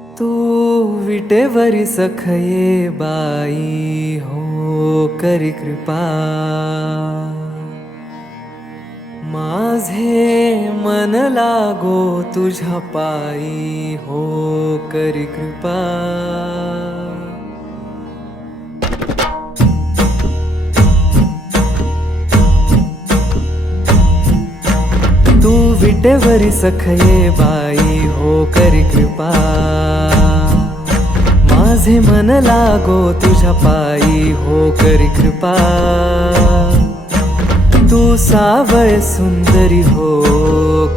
तू विटेवरी सखये बाई हो करी कृपा माझे मन लागो तुझ्या पायी हो करी कृपा तू विटेवरी सखये बाई हो करी कृपा माझे मन लागो तुझ्या पायी हो करी कृपा तू सावय सुंदरी हो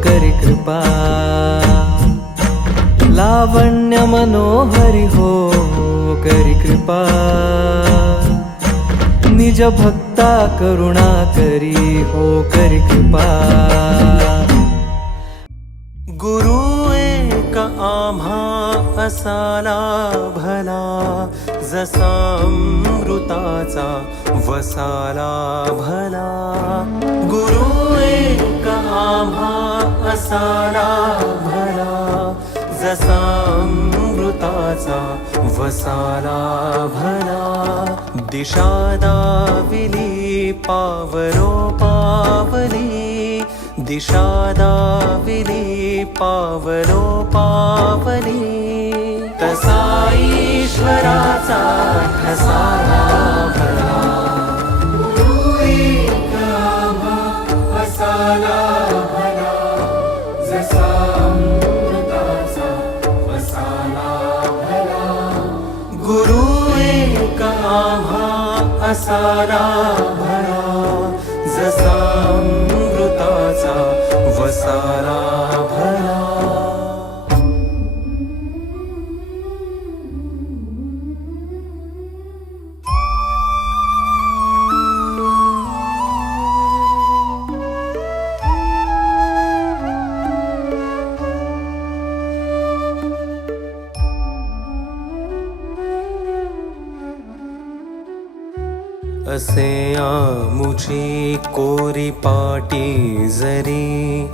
करी कृपा लावण्य मनोहरी हो करी कृपा निज भक्ता करुणा करी हो करी कृपा गुरु एक आम्हा असाला भला जसा अमृताचा वसाला भला गुरु एक आम्हा असाला भला जसा अमृताचा वसाला भला दिशा दाविली पावरो पावली दिशा दाविली पावलो पावली तसा ईश्वराचा ठसाला भला गुरु एक आम्हा असाला भला जसा अमृताचा वसाला भला गुरु एक आम्हा असाला भला जसा अमृताचा वसाला भला असे आमुची कोरी पाटी जरी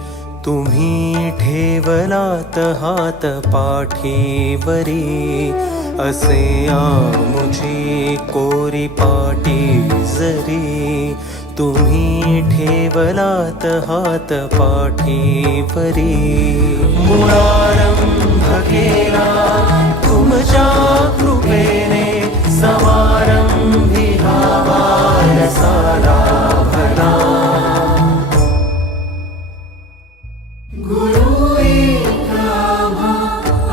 तुम्ही ठेवलात हात पाठीवरी असे आमुची कोरी पाटी जरी तुम्ही ठेवलात हात पाठीवरी मुळारंभ केला तुमच्या कृपेने समारंभी हा साला भला गुरु एक आम्हा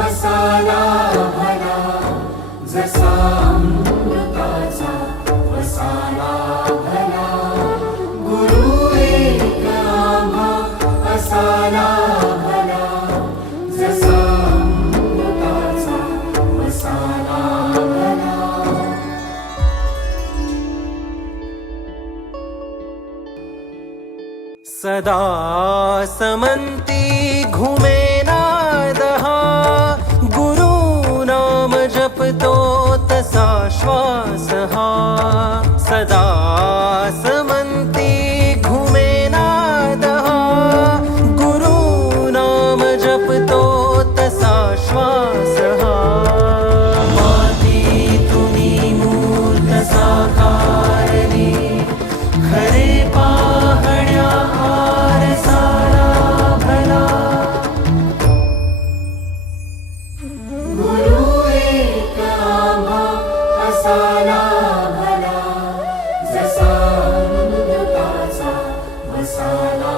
असाला भला जसा अमृताचा वसाला भला गुरु एक आम्हा असाला भला जसा अमृताचा वसाला भला सदा समंती घुमे नादहा गुरु नाम जपतो तसा श्वास हा सदा समंती घुमे नादहा गुरु नाम जपतो तसा श्वास हा माती तुम्ही मूर्त साकारली खरे पाहण्या आरसाला भला गुरु एक आम्हा असाला भला जसा अमृताचा वसाला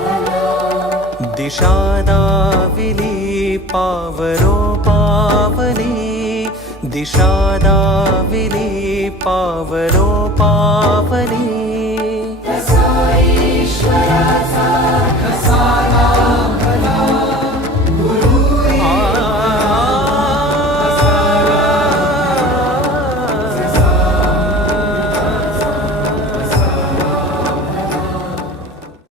भला दिशा दाविली पावरो पावली दिशा दाविली पावरो पावली तसा ईश्वराचा